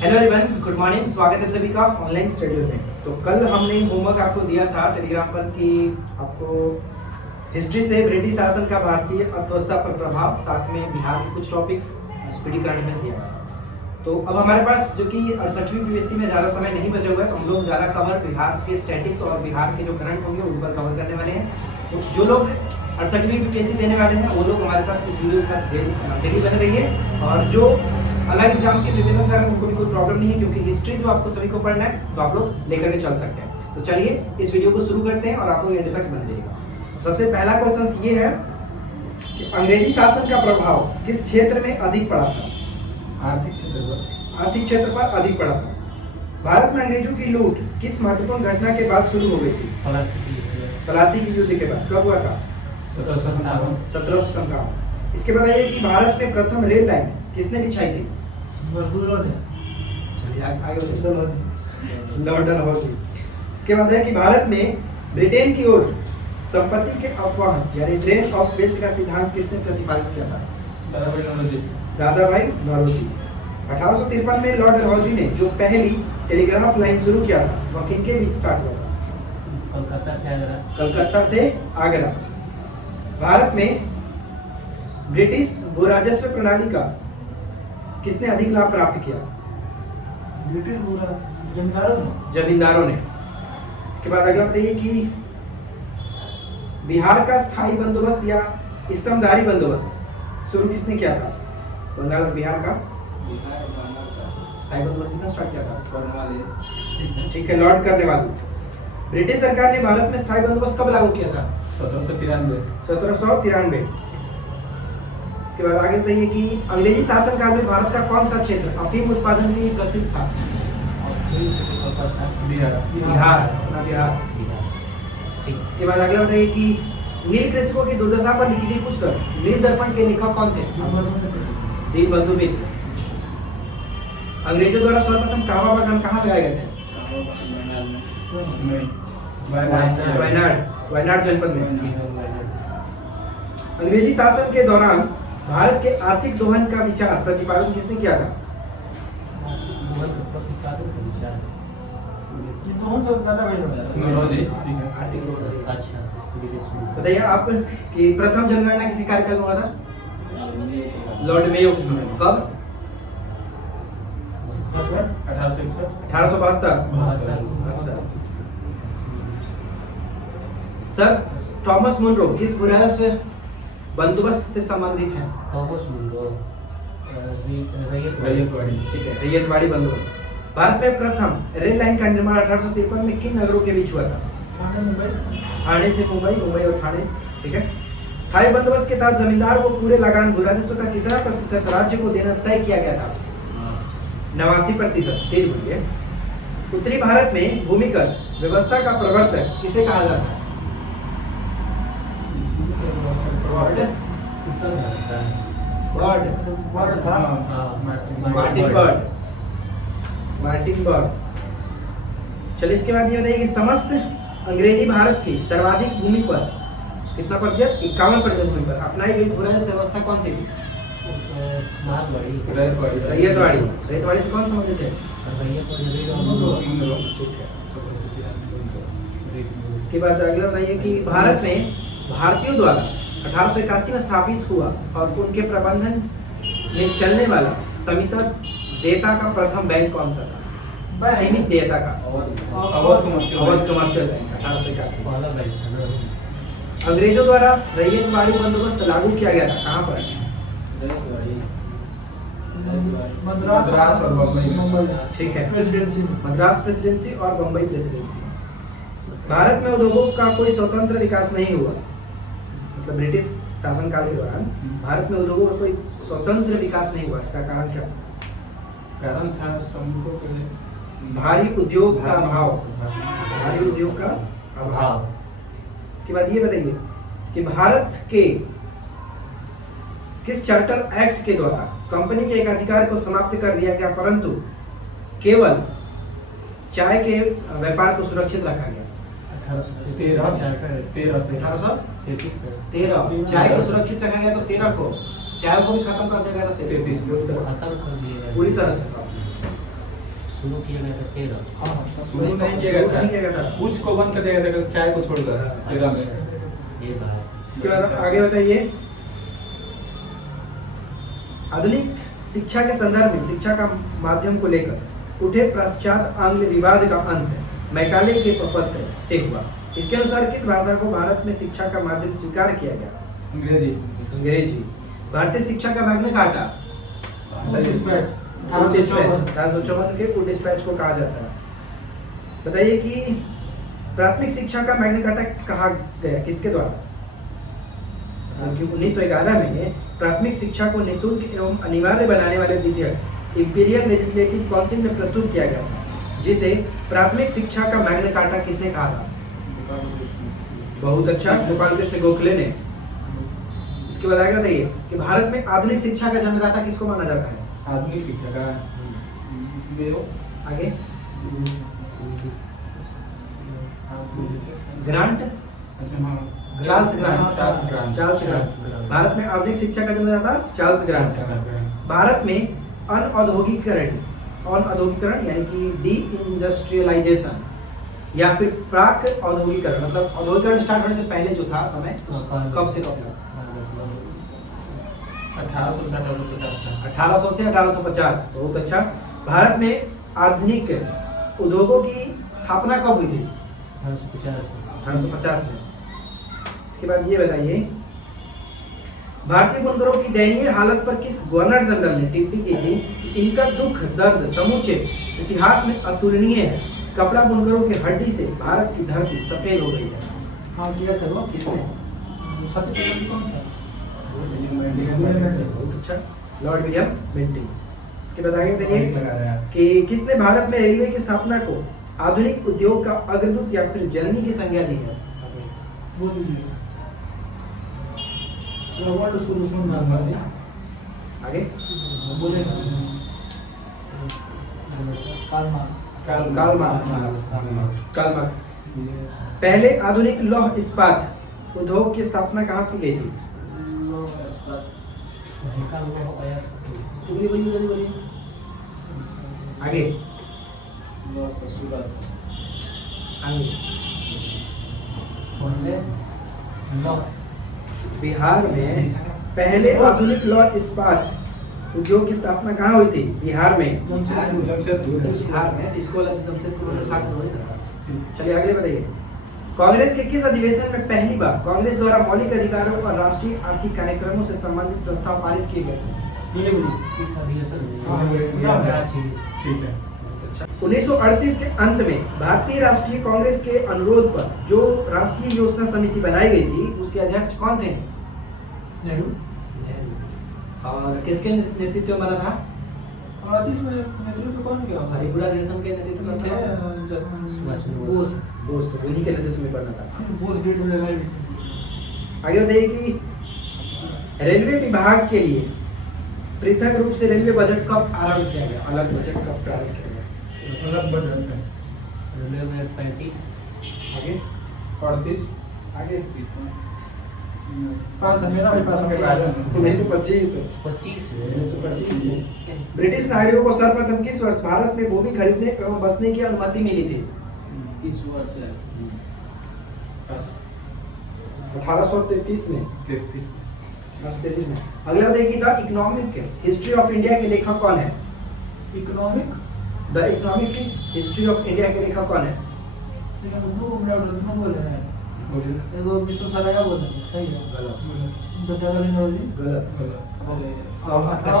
Hello everyone, good morning. स्वागत है सभी का ऑनलाइन स्टडी में। तो कल हमने होमवर्क आपको दिया था टेलीग्राम पर कि आपको हिस्ट्री से ब्रिटिश शासन का भारतीय अर्थव्यवस्था पर प्रभाव, साथ में बिहार के कुछ टॉपिक्स, स्पीडी करंट अफेयर्स दिया था। तो अब हमारे पास जो कि 68वीं पीएससी में ज़्यादा समय नहीं बचा हुआ है, तो हम लोग ज़्यादा कवर बिहार के स्टैटिक्स और बिहार के जो करंट होंगे उन पर कवर करने वाले हैं। तो जो लोग 68वीं पीएससी देने वाले हैं वो लोग हमारे साथ इस वीडियो के साथ डेली बने रहिए। और जो अलग एग्जाम्स की प्रिपरेशन कर रहे हैं उनको भी कोई प्रॉब्लम नहीं है, क्योंकि हिस्ट्री जो आपको सभी को पढ़ना है तो आप लोग लेकर के चल सकते हैं। तो चलिए इस वीडियो को शुरू करते हैं और आप लोग एंड तक बने रहिएगा। सबसे पहला क्वेश्चन ये है कि अंग्रेजी शासन का प्रभाव किस क्षेत्र में अधिक पड़ा था? आर्थिक क्षेत्र पर अधिक पड़ा था। भारत में अंग्रेजों की लूट किस महत्वपूर्ण घटना के बाद शुरू हो गई थी? प्लासी की युद्ध के बाद। कब हुआ था? 1757। इसके बाद ये कि भारत में प्रथम रेल लाइन किसने बिछाई थी? मजदूरों ने। चलिए आगे लॉर्ड डलहौजी। इसके बाद है कि भारत में ब्रिटेन की ओर संपत्ति के अपवाहन यानी ड्रेन ऑफ वेल्थ का सिद्धांत किसने प्रतिपादित किया था? दादा भाई नौरोजी। 1853 में लॉर्ड डलहौजी ने जो पहली टेलीग्राफ लाइन शुरू किया था वह किनके बीच स्टार्ट हुआ था? कलकत्ता से आगरा। भारत में ब्रिटिश भू राजस्व प्रणाली का किसने अधिक लाभ प्राप्त किया? ब्रिटिश जमींदारों ने। इसके बाद अगला बताइए कि बिहार का स्थायी बंदोबस्त या स्तंभधारी बंदोबस्त शुरू किसने किया था? बंगाल और बिहार का स्थायी बंदोबस्त किसने स्टार्ट किया था? ठीक है, लॉर्ड कर्नवालिस। ब्रिटिश सरकार ने भारत में स्थायी बंदोबस्त कब लागू किया था? 1793। इसके बाद आगे बताइए कि अंग्रेजी शासनकाल में भारत का कौन सा क्षेत्र अफीम उत्पादन के लिए प्रसिद्ध था? बिहार। ठीक। इसके बाद आगे बताइए कि नील कृषकों की दुर्दशा पर लिखी गई पुस्तक नील दर्पण के लेखक कौन थे? दीनबंधु मित्र। अंग्रेजों द्वारा सर्वप्रथम कहवा बगान कहाँ लगाए गए थे? वायनाड जनपद में। अंग्रेजी शासन के दौरान भारत के आर्थिक दोहन का विचार प्रतिपादन किसने किया था? आर्थिक दोहन। बताइए आप कि प्रथम जनगणना किसी कार्यकाल में हुआ था? लॉर्ड मेयो के समय। कब? 1872। सर थॉमस मुनरो किस भू राजस्व बंदोबस्त से संबंधित है? ठीक है, रैयतवाड़ी बंदोबस्त। भारत में प्रथम रेल लाइन का निर्माण 1853 में किन नगरों के बीच हुआ था? ठाणे से मुंबई, मुंबई और ठाणे। ठीक है। स्थायी बंदोबस्त के तहत जमींदार को पूरे लगान भू राजस्व का कितना प्रतिशत राज्य को देना तय किया गया था? 89%। तेज बोलिए। उत्तरी भारत में भूमिकर व्यवस्था का प्रवर्तक किसे कहा जाता है? Martin bird. चलिए इसके बाद ये बताइए कि समस्त अंग्रेजी भारत की सर्वाधिक भूमि पर कितना प्रतिशत? 51% भूमि पर अपनाई गई भू राजस्व व्यवस्था कौन सी थी? रैयतवाड़ी। रैयतवाड़ी से कौन संबंधित है? इसके बाद अगला बताइए कि भारत में भारतीयों द्वारा 1881 में स्थापित हुआ और उनके प्रबंधन में चलने वाला समिता देयता का प्रथम बैंक कौन सा था? सीमित देयता का अवध कमर्शियल बैंक। 1881। अंग्रेजों द्वारा रैयतवाड़ी बंदोबस्त लागू किया गया था कहाँ पर? मद्रास और बम्बई। ठीक है, प्रेसिडेंसी। मद्रास प्रेसिडेंसी और बम्बई प्रेसिडेंसी। भारत में उद्योगों का कोई स्वतंत्र विकास नहीं हुआ, मतलब ब्रिटिश शासनकाल के दौरान भारत में उद्योगों का कोई स्वतंत्र विकास नहीं हुआ। इसका कारण क्या था? कारण था श्रमिकों के भारी उद्योग का अभाव। भारी उद्योग का अभाव। इसके बाद ये बताइए कि भारत के किस चार्टर एक्ट के द्वारा कंपनी के एकाधिकार को समाप्त कर दिया गया, परंतु केवल चाय के व्यापार को सुरक्षित रखा गया? 1813। चाय को सुरक्षित रखा गया तो 13 को चाय को भी खत्म कर देगा तो 33 पूरी तरह से। शुरू किया गया था 13। हाँ हाँ शुरू नहीं किया शुरू गया नहीं किया गया था, था। कुछ को बंद कर दिया गया था, चाय को छोड़कर 13 में। ये तो है। इसके बाद आगे बताइए, आधुनिक शिक्षा के संदर्भ में शिक्षा का माध्यम को लेकर उठे पश्चात आंग्ल विवाद का अंत मैकाले के प्रपत्र से हुआ। इसके अनुसार किस भाषा को भारत में शिक्षा का माध्यम स्वीकार किया गया? अंग्रेजी। अंग्रेजी। भारतीय शिक्षा का मैग्ना कार्टा डिस्पैच 1854 के वुड डिस्पैच को कहा जाता है। बताइए कि प्राथमिक शिक्षा का मैग्ना कार्टा कहा गया किसके द्वारा? क्योंकि 1911 में प्राथमिक शिक्षा को निःशुल्क एवं अनिवार्य बनाने वाले विधेयक इंपीरियल लेजिस्लेटिव काउंसिल में प्रस्तुत किया गया था, जिसे प्राथमिक शिक्षा का मैग्ना कार्टा किसने कहा था? बहुत अच्छा, गोपाल कृष्ण गोखले ने। इसके बाद आगे बताइए कि भारत में आधुनिक शिक्षा का जन्मदाता किसको माना जाता है? आधुनिक शिक्षा का देव। आगे ग्रांट, अच्छा हाँ, Charles grant. Charles grant. Charles grant. Bharat में आधुनिक शिक्षा का जन्मदाता चार्ल्स ग्रांट। भारत में अनऔद्योगिकरण यानी कि डी इंडस्ट्रियलाइजेशन या फिर प्राक औद्योगिकरण, मतलब औद्योगिकरण स्टार्ट होने से पहले जो था समय कब से कब था? 1800 से 1850 था। 1800 से 1850। बहुत अच्छा। भारत में आधुनिक उद्योगों की स्थापना कब हुई थी? 1850 में। इसके बाद ये बताइए, भारतीय बुनकरों की दयनीय हालत पर किस गवर्नर जनरल ने टिप्पणी की थी कि इनका दुख दर्द समूचे इतिहास में अतुलनीय है, कपड़ा बुनकरों की हड्डी से भारत की धरती सफेद हो गई है? हाँ किया था वो किसने? सत्य कौन था? बहुत अच्छा, लॉर्ड विलियम बेंटिंग। इसके बाद आगे बताइए लगा रहा है। कि किसने भारत में रेलवे की स्थापना को आधुनिक उद्योग का अग्रदूत या फिर जननी की संज्ञा दी है? बोल दीजिए। वर्ड शुरू सुनना आगे बोले कार्ल मार्क्स। Karl Marx. पहले आधुनिक लौह इस्पात उद्योग की स्थापना कहाँ की गई थी? बोलिए बोलिए बोलिए बोलिए। आगे बिहार में पहले आधुनिक लौह इस्पात उद्योग की स्थापना कहाँ हुई थी? बिहार में। जमशेदपुर। बिहार में इसको जमशेदपुर के साथ हुई था। चलिए अगले बताइए, कांग्रेस के किस अधिवेशन में पहली बार कांग्रेस द्वारा मौलिक अधिकारों और राष्ट्रीय आर्थिक कार्यक्रमों से संबंधित प्रस्ताव पारित किए गए थे? ठीक है। 1938 के अंत में भारतीय राष्ट्रीय कांग्रेस के अनुरोध पर जो राष्ट्रीय योजना समिति बनाई गई थी, उसके अध्यक्ष कौन थे? नेहरू। और किसके नेतृत्व में बना था? और इसमें नेतृत्व कौन किया? हरिपुरा अधिवेशन के नेतृत्व में था बोस। बोस तो उन्हीं के नेतृत्व में बना था। बोस डेट में लगाई। आगे बताइए कि रेलवे विभाग के लिए पृथक रूप से रेलवे बजट कब आरंभ किया गया? अलग बजट कब प्रारंभ किया गया? अलग बजट है। 35। आगे 38। आगे पास है मेरा भी पास है। 1925। 25 ब्रिटिश नागरिकों को सर्वप्रथम किस वर्ष भारत में भूमि खरीदने एवं बसने की अनुमति मिली थी? 1833 में। 1833 में। अगला देखिए, the economic history of India के लेखक कौन है? Economic the economic history of India के लेखक कौन है? बोले हैं। बोलिए। एगो विश्व सराया बोले हैं, सही है। गलत। बताया नहीं गलत।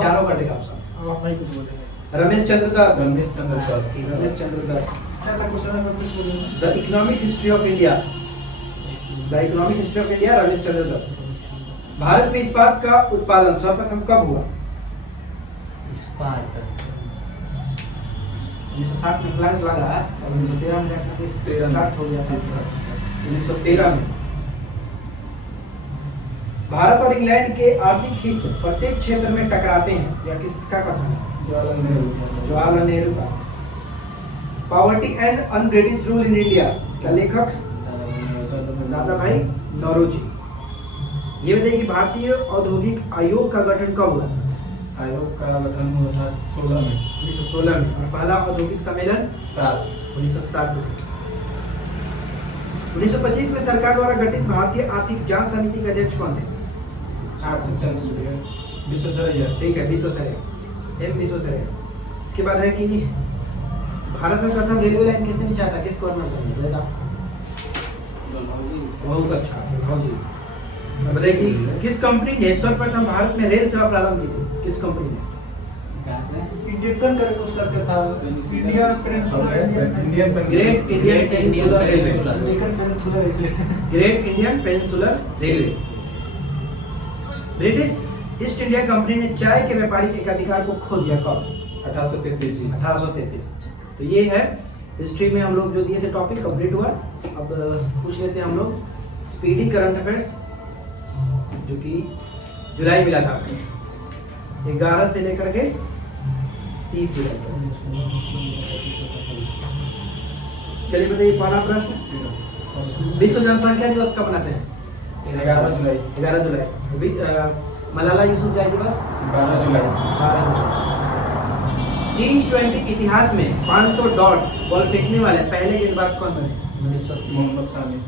चारों का देखा अब आप नहीं कुछ बोले। रमेश चंद्र दत्त। रमेश चंद्र दत्त। रमेश चंद्र दत्त। क्या था क्वेश्चन में कुछ बोले? The economic history of India. The economic history of India, Romesh Chunder Dutt. Bharat में इस्पात का उत्पादन सर्वप्रथम कब हुआ? इस्पात 1960 में प्लांट लगा है और 1913 में जाकर स्टार्ट हो गया था। 1913 में। भारत और इंग्लैंड के आर्थिक हित प्रत्येक क्षेत्र में टकराते हैं, या किसका कथन है? जवाहरलाल नेहरू का। Poverty and un British rule in India का लेखक दादा भाई नौरोजी। ये बताइए कि भारतीय औद्योगिक आयोग का गठन कब हुआ था? आयोग का गठन हुआ था 16 में 1916 में। और पहला औद्योगिक सम्मेलन 7 1907 में। 1925 में सरकार द्वारा गठित भारतीय आर्थिक जांच समिति के अध्यक्ष कौन थे? विश्वेश्वरैया। ठीक है, विश्वेश्वरैया, एम विश्वेश्वरैया। इसके बाद है कि भारत में प्रथम रेलवे लाइन किसने बिछाया था? किस गवर्नमेंट ने बताओ? बहुत अच्छा, बहुत जी। बताइए कि किस कंपनी ने सर्वप्रथम भारत में रेल सेवा प्रारंभ की थी? किस कंपनी ने? इंडियन करके उसका क्या था? India peninsula great Indian peninsular railway. Indian peninsula railway. Great Indian peninsular railway. British east India company ने चाय के व्यापारिक एकाधिकार को खो दिया कब? 1833। 1833। तो ये है हिस्ट्री में हम लोग जो दिए थे टॉपिक कंप्लीट हुआ। अब पूछ लेते हैं हम लोग स्पीडी करंट अफेयर्स, जो कि जुलाई मिला था 11 से लेकर के 30 जुलाई तक। चलिए बताइए पहला प्रश्न, विश्व जनसंख्या दिवस कब मनाते हैं? 11 जुलाई। 11 जुलाई। मलाला यूसुफजाई दिवस 12 जुलाई। 12 जुलाई। T20 इतिहास में 500 डॉट बॉल फेंकने वाले पहले गेंदबाज कौन बने? मोहम्मद सामी।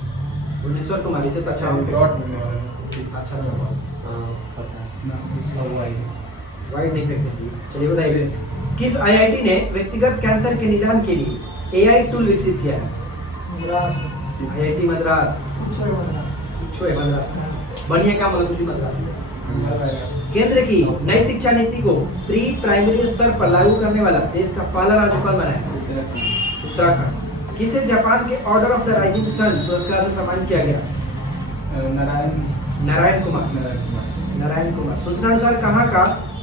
भुवनेश्वर कुमार। इसे तो अच्छा डॉट होने वाला है। अच्छा बॉल। ना वाइड नहीं फेंकते थे। चलिए बताइए किस आईआईटी ने व्यक्तिगत कैंसर के निदान के लिए एआई टूल विकसित किया है? मद्रास। आईआईटी मद्रास। छुए मद्रास। बढ़िया काम होगा तुझे मद्रास। केंद्र की नई शिक्षा नीति को प्री प्राइमरी स्तर पर लागू करने वाला देश का पहला राज्य कौन बना है? उत्तराखंड। किसे जापान के order of the rising sun पुरस्कार से सम्मानित किया गया? नारायण कुमार। सूचना अनुसार कहाँ का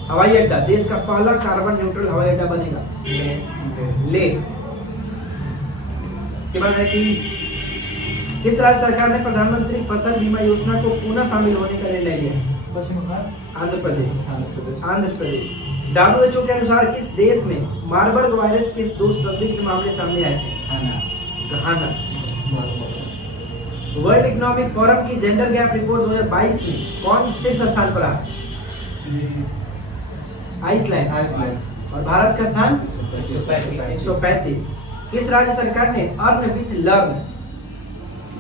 हवाई अड्डा देश का पहला कार्बन न्यूट्रल हवाई अड्डा बनेगा? ले। इसके बाद है कि किस राज्य सरकार ने प्रधानमंत्री फसल बीमा योजना को पुनः शामिल होने का निर्णय लिया? पश्चिम बंगाल। आंध्र प्रदेश। WHO के अनुसार किस देश में मार्बर्ग वायरस के 2 संदिग्ध मामले सामने आए थे? घाना। वर्ल्ड इकोनॉमिक फोरम की जेंडर गैप रिपोर्ट 2022 में कौन शीर्ष स्थान पर आया? आइसलैंड। और भारत का स्थान 135। किस राज्य सरकार ने अर्न विथ लर्न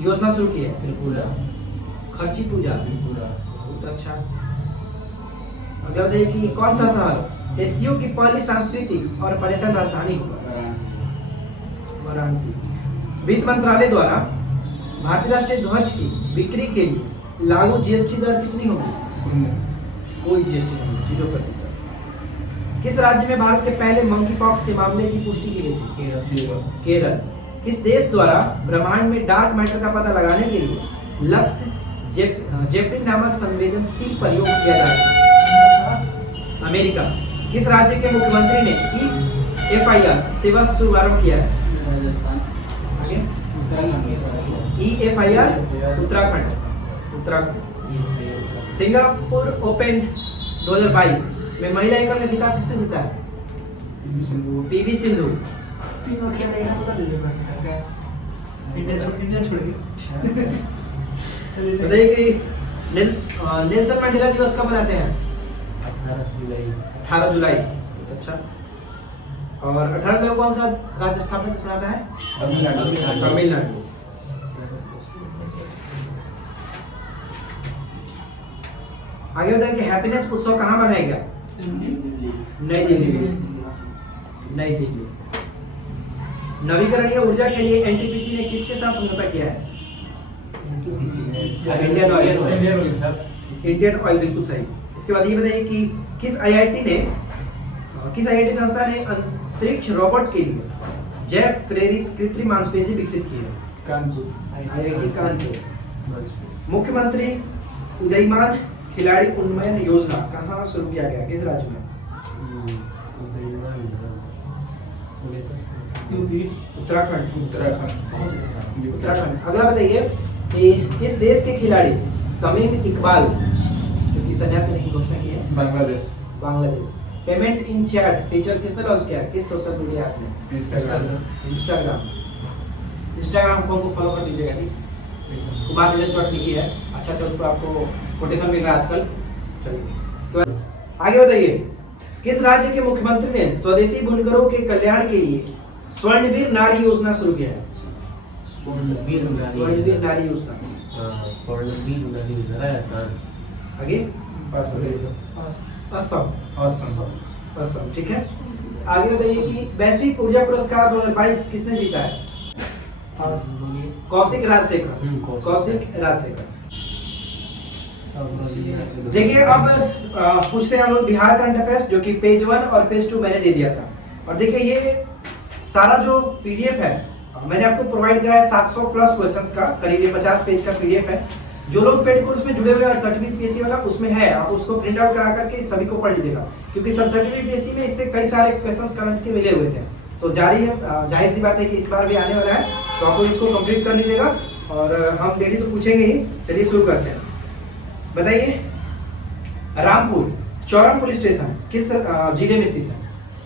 योजना शुरू की है? त्रिपुरा। खर्ची पूजा। बहुत अच्छा। अगला बताइए कि कौन सा शहर एशिया की पहली सांस्कृतिक और पर्यटन राजधानी होगा? वाराणसी। वित्त मंत्रालय द्वारा भारतीय राष्ट्रीय ध्वज की बिक्री के लिए लागू जीएसटी दर कितनी होगी? कोई जीएसटी नहीं, 0%। किस राज्य में भारत के पहले मंकी पॉक्स के मामले की पुष्टि की गई थी? केरल। किस देश द्वारा ब्रह्मांड में डार्क मैटर का पता लगाने के लिए लक्ष्य जेपलिन नामक संवेदनशील प्रयोग किया जा रहा है? अमेरिका। किस राज्य के मुख्यमंत्री ने EFIR सेवा शुभारंभ किया है? आगे EFIR उत्तराखंड। सिंगापुर ओपन 2022 में महिला एकल का खिताब किसने जीता है? पीवी सिंधु। तीनों क्या नहीं पता लीजिए। इंडिया छोड़ के। बताइए कि नेल्सन मंडेला दिवस कब मनाते हैं? 18 जुलाई। अच्छा। और 18 में कौन सा राज्य स्थापित सुनाता है? तमिलनाडु। आगे बताइए कि हैप्पीनेस उत्सव कहाँ मनाया गया? नई दिल्ली। नवीकरणीय ऊर्जा के लिए एनटीपीसी ने किसके साथ समझौता किया है? Indian oil. बिल्कुल सही। इसके बाद ये बताइए कि किस आईआईटी संस्था ने अंतरिक्ष रोबोट के लिए जैव प्रेरित कृत्रिम मांसपेशी विकसित की है? आईआईटी कानपुर। मुख्यमंत्री उदयमान खिलाड़ी उन्नयन योजना कहाँ शुरू किया गया? किस राज्य में? उत्तराखंड। अगला बताइए कि किस देश के खिलाड़ी तमीम इकबाल जो कि संन्यास लेने की घोषणा की है? Bangladesh. Payment in chat feature किसने लॉन्च किया? किस सोशल मीडिया ऐप ने? इंस्टाग्राम को हमको फॉलो कर दीजिएगा। ठीक, कुमार नीरज डॉट लिखी है। अच्छा, उस पर आपको कोटेशन मिल रहा है आजकल। चलिए इसके बाद आगे बताइए किस राज्य के मुख्यमंत्री ने स्वदेशी बुनकरों के कल्याण के लिए स्वर्णवीर नारी योजना शुरू किया है? स्वर्णवीर स्वर्णवीर नारी योजना। स्वर्णवीर नारी राजस्थान। आगे पास हो गई। असम। असम। असम, ठीक है। आगे बताइए कि वैश्विक ऊर्जा पुरस्कार 2022 किसने जीता है? बोलिए। कौशिक राजशेखर। कौशिक कौशिक राजशेखर। देखिए अब पूछते हैं हम लोग बिहार करंट अफेयर्स, जो कि पेज 1 और पेज 2 मैंने दे दिया था। और देखिए ये सारा जो पीडीएफ है मैंने आपको प्रोवाइड कराया है 700 प्लस क्वेश्चंस का, करीब ये 50 पेज का पीडीएफ है। जो लोग पेड कोर्स में जुड़े हुए हैं और सर्टिफिकेट पीएससी वाला उसमें है, आप उसको प्रिंट आउट करा करके सभी को पढ़ लीजिएगा, क्योंकि सब सर्टिफिकेट पीएससी में इससे कई सारे क्वेश्चंस करंट के मिले हुए थे। तो जारी है, जाहिर सी बात है कि इस बार भी आने वाला है, तो आपको इसको कंप्लीट कर लीजिएगा। और हम डेली तो पूछेंगे ही। चलिए शुरू करते हैं। बताइए रामपुर चौरम पुलिस स्टेशन किस जिले में स्थित है?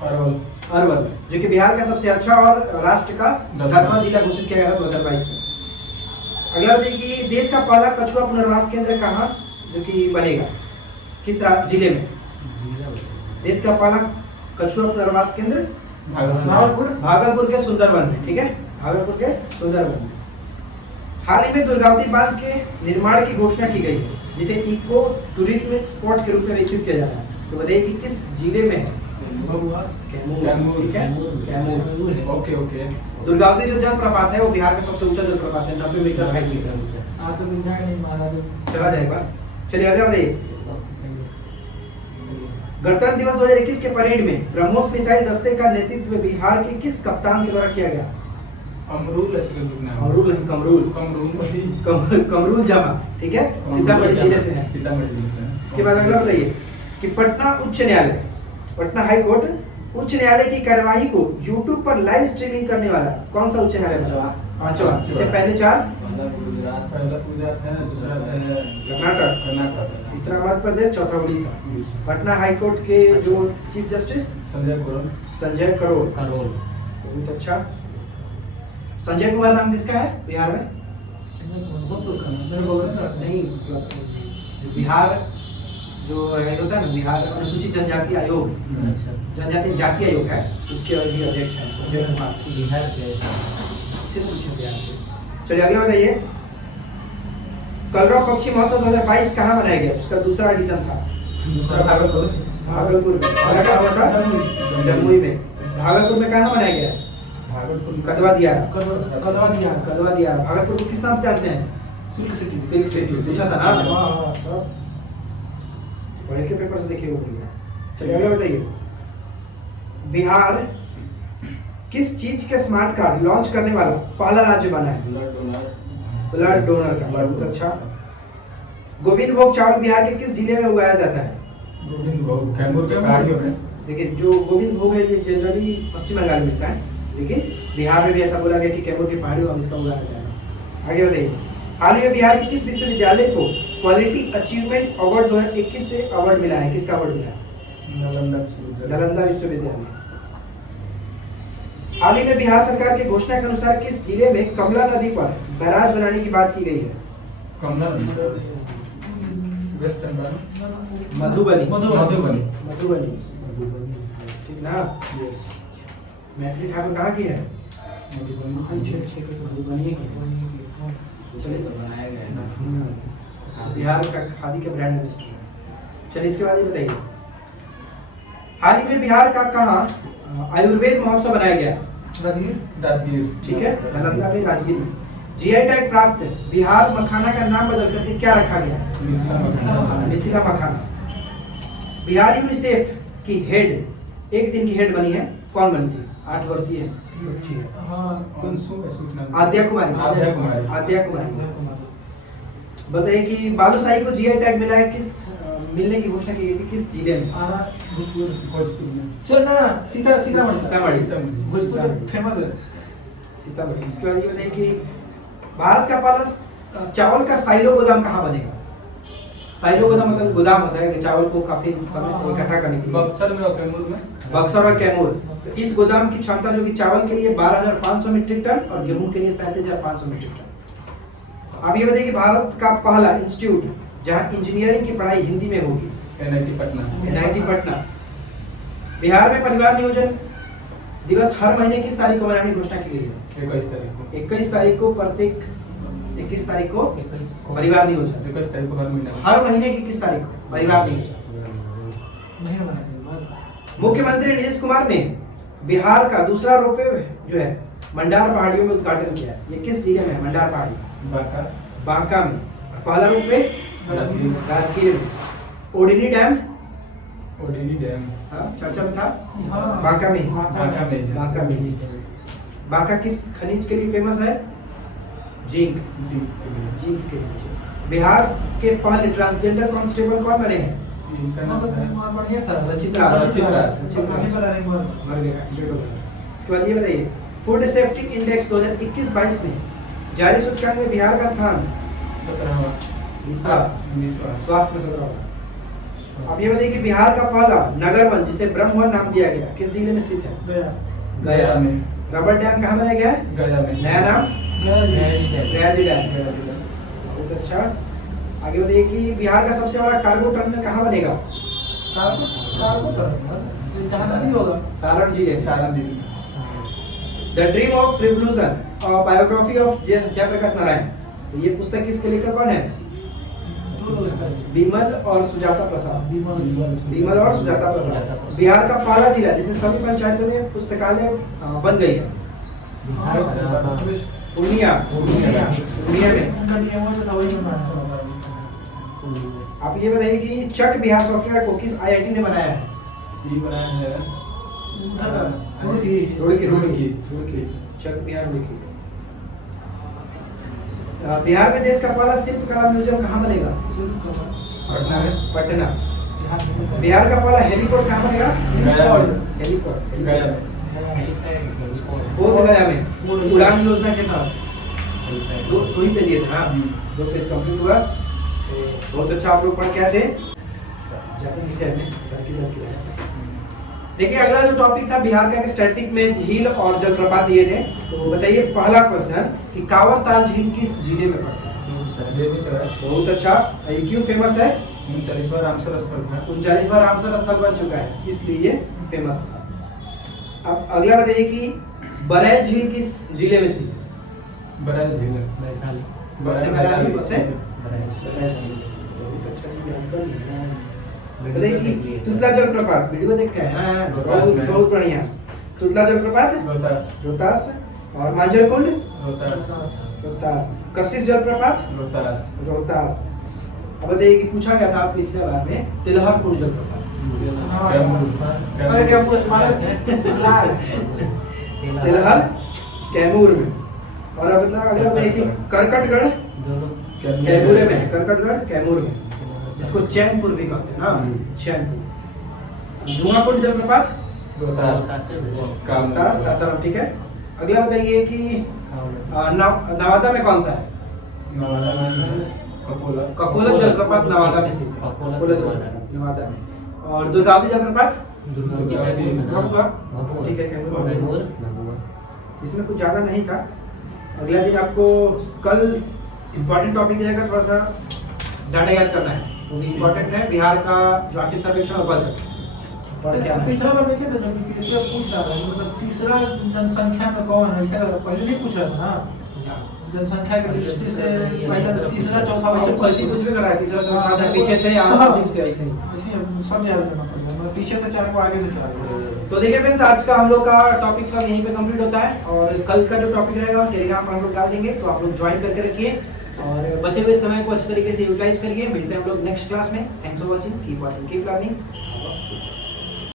अरवल। अरवल, जो कि बिहार का सबसे अच्छा और राष्ट्र का 10वां जिला घोषित किया गया था 2022 में। अगला बताइए कि देश का पहला कछुआ पुनर्वास केंद्र कहाँ जो कि बनेगा, किस जिले में? देश का पहला कछुआ पुनर्वास केंद्र भागलपुर के सुंदरवन में, ठीक है, भागलपुर के सुंदरवन में। हाल ही में दुर्गावती बांध के निर्माण की घोषणा की गई है, जिसे इको टूरिज्म स्पॉट के रूप में विकसित किया जा रहा है। तो बताइए कि किस जिले में है? कैमूर, ठीक है, कैमूर। Okay okay. दुर्गावती जो जलप्रपात है वो बिहार का सबसे ऊंचा जलप्रपात है, 90 मीटर हाइट में। चला जाए एक बार। चलिए आगे बताइए। गणतंत्र दिवस 2021 के परेड में ब्रह्मोस मिसाइल दस्ते का नेतृत्व बिहार के किस कप्तान के द्वारा किया गया? अमरूल ऐसे करके नाम। अमरूल नहीं, कमरूल। कमरूल जामा, ठीक है, सीतामढ़ी जिले से है। सीतामढ़ी जिले से है। इसके बाद अगला बताइए कि पटना उच्च न्यायालय, पटना हाई कोर्ट उच्च न्यायालय की कार्यवाही को YouTube पर लाइव स्ट्रीमिंग करने वाला कौन सा उच्च न्यायालय बना? पांचवा। इससे पहले 4 पहला गुजरात है, दूसरा है कर्नाटक, तीसरा मध्य प्रदेश, चौथा उड़ीसा। पटना हाई कोर्ट के जो चीफ जस्टिस संजय करोल। बहुत अच्छा। संजय कुमार नाम किसका है बिहार में? नहीं, मतलब बिहार जो है होता है ना, बिहार अनुसूचित जनजाति आयोग, जनजाति जाति आयोग है, उसके अध्यक्ष हैं संजय कुमार। बिहार के इससे पूछे बिहार के। चलिए आगे बताइए। कलरव पक्षी महोत्सव 2022 कहाँ मनाया गया? उसका दूसरा एडिशन था। दूसरा भागलपुर में। पहला कहाँ हुआ था? जमुई में। भागलपुर में कहाँ मनाया गया? कदवा दियारा। भागलपुर को किस नाम से जानते हैं? Silk city. पूछा था ना, पहले के पेपर से देखिए वो भूल गया। चलिए अगला बताइए। बिहार किस चीज के स्मार्ट कार्ड लॉन्च करने वाला पहला राज्य बना है? ब्लड डोनर का। बहुत अच्छा। गोविंद भोग चावल बिहार के किस जिले में उगाया जाता है? कैमूर के पहाड़ियों में। देखिए जो गोविंद भोग है ये जनरली पश्चिम बंगाल में मिलता है, लेकिन बिहार में भी ऐसा बोला गया कि कैमूर की पहाड़ियों में इसका उगाया जाएगा। आगे बताइए। हाल ही में बिहार के किस विश्वविद्यालय को क्वालिटी अचीवमेंट अवार्ड 2021 से अवार्ड मिला है? किसका अवार्ड मिला है? नालंदा विश्वविद्यालय। हाल ही में बिहार सरकार की घोषणा के अनुसार किस जिले में कमला नदी पर बैराज बनाने की बात की गई है? मधुबनी, ठीक ना? मैथिली ठाकुर कहाँ की है? मधुबनी की। चलिए बनाया गया है, बिहार का खादी के ब्रांड एम्बेसडर है। चलिए इसके बाद ये बताइए। हाल ही में बिहार का कहाँ आयुर्वेद महोत्सव बनाया गया? राजगीर, ठीक है, नालंदा में, राजगीर में। जीआई टैग प्राप्त बिहार मखाना का नाम बदल करके क्या रखा गया? मिथिला मखाना। बिहार यूनिसेफ की हेड, एक दिन की हेड बनी है, कौन बनी थी? 8 वर्षीय बच्ची है, आद्या कुमारी। बताइए कि बालूशाही को जीआई टैग मिला है, किस मिलने की घोषणा की गई थी, किस जिले में? सीतामढ़ी। फेमस है सीतामढ़ी। इसके बाद ये बताइए कि भारत का पहला चावल का साइलो गोदाम कहाँ बनेगा? साइलो गोदाम मतलब गोदाम होता है कि चावल को काफी समय इकट्ठा करने के लिए। बक्सर में और कैमूर में। बक्सर और कैमूर। तो इस गोदाम की क्षमता जो कि चावल के लिए 12,500 मीट्रिक टन और गेहूं के लिए 37,500 मीट्रिक टन। अब ये बताइए कि भारत का पहला इंस्टीट्यूट जहां इंजीनियरिंग की पढ़ाई हिंदी में होगी? NIT पटना। NIT पटना। बिहार में परिवार नियोजन दिवस हर महीने किस तारीख को मनाने की घोषणा की गई है? 21 तारीख को। 21 तारीख को प्रत्येक 21 तारीख को 21 को परिवार नियोजन। 21 तारीख को हर महीने। हर महीने की किस तारीख को परिवार नियोजन? नहीं बनाते मुख्यमंत्री नीतीश कुमार ने बिहार का दूसरा रोपवे जो है मंडार पहाड़ियों में उद्घाटन किया है। ये किस जिले में है? मंडार पहाड़ी बांका। बांका में। पहला रोपवे राजगीर। राजगीर में। ओडिनी डैम ओडीडी डैम। हाँ, चर्चा में था हाँ। बांका में। बांका में ही है। बांका में। बांका किस खनिज के लिए फेमस है? जिंक। जी। जिंक के लिए। बिहार के पहले ट्रांसजेंडर कांस्टेबल कौन बने हैं? इनका नाम है बढ़िया था रचितराज। रचितराज। मर गए, एक्सीडेंट हो गया। इसके बाद ये बताइए, फूड सेफ्टी इंडेक्स 2021-22 में जारी सूचकांक में बिहार का स्थान 17वां। 20वां, स्वास्थ्य में 17वां। अब ये बताइए कि बिहार का पहला नगर वन जिसे ब्रह्मवन नाम दिया गया किस जिले में स्थित है? गया में। रबर डैम कहाँ बनाया गया है? गया में। नया नाम गयाजी डैम। गया में। बहुत अच्छा। आगे बताइए कि बिहार का सबसे बड़ा कार्गो टर्मिनल कहाँ बनेगा? सारण जिले। सारण जिले। The dream of revolution biography of Jayaprakash Narayan. तो ये पुस्तक किसके लेखक कौन है? बिमल और सुजाता प्रसाद। बिमल और सुजाता प्रसाद। बिहार का पहला जिला जिसे सभी पंचायतों में पुस्तकालय बन गई है? पूर्णिया। पूर्णिया में। आप ये बताइए कि चक बिहार सॉफ्टवेयर को किस आईआईटी ने बनाया है? ये बनाया है रुड़की। चक बिहार रुड़की। बिहार में देश का पहला शिल्प कला म्यूजियम कहाँ बनेगा? पटना में। पटना। बिहार का पहला हेलीपोर्ट कहाँ बनेगा? गया में। हेलीपोर्ट गया में। बोध गया में। उड़ान योजना के तहत दो ही पे दिए थे ना, 2 पेज कंप्लीट हुआ। बहुत अच्छा, आप लोग पढ़ के आए थे। जाते लिखे हैं देखिए, अगला जो टॉपिक था बिहार का स्टैटिक में झील और जलप्रपात दिए थे। तो बताइए पहला क्वेश्चन कि कांवर ताल झील किस जिले में पड़ता है? बेगूसराय। बहुत अच्छा। ये क्यों फेमस है? 39वां रामसर स्थल था। 39वां रामसर स्थल बन चुका है, इसलिए ये फेमस था। अब अगला बताइए कि बरैल झील किस जिले में स्थित है? बरैल झील। वैशाली। बरैल। बताइए कि तुतला जलप्रपात, वीडियो देख के है ना, बहुत बढ़िया। तुतला जलप्रपात रोहतास। और मांजर कुंड रोहतास। कशिश जलप्रपात रोहतास। अब बताइए कि पूछा गया था पिछले बार में तिलहर कुंड जलप्रपात। तिलहर कैमूर में। और अब अगला बताइए कि करकटगढ़ कैमूर में है। करकटगढ़ कैमूर में, जिसको चैनपुर भी कहते हैं ना, चैनपुर। धुआंकुंड जलप्रपात रोहतास सासाराम। ठीक है। अगला बताइए कि नवादा में कौन सा है? नवादा में ककोला जलप्रपात नवादा में स्थित है। ककोला जलप्रपात नवादा में। और दुर्गावती जलप्रपात ठीक है, कैमूर। इसमें कुछ ज्यादा नहीं था। अगला दिन आपको कल इम्पोर्टेंट टॉपिक रहेगा, थोड़ा सा डाटा याद करना है, वो भी इम्पोर्टेंट है। बिहार का जो आर्थिक सर्वेक्षण और बजट पढ़ के आना है। पिछला बार देखे थे जब तीसरा पूछ रहा था, मतलब तीसरा जनसंख्या में कौन है, ऐसा पहले नहीं पूछ रहा था ना, जनसंख्या की दृष्टि से पहला तीसरा चौथा वैसे ऐसे कुछ भी कर रहा है, तीसरा चौथा था, पीछे से या अंतिम से ऐसे ही। इसी सब याद करना पड़ेगा, मतलब पीछे से चाहे को आगे से चला। तो देखिए फ्रेंड्स, आज का हम लोग का टॉपिक सब यहीं पे कंप्लीट होता है, और कल का जो टॉपिक रहेगा टेलीग्राम पर हम लोग डाल देंगे, तो आप लोग ज्वाइन करके रखिए और बचे हुए समय को अच्छी तरीके से यूटिलाइज करिए। मिलते हैं हम लोग नेक्स्ट क्लास में। Thanks for watching, keep watching, keep learning.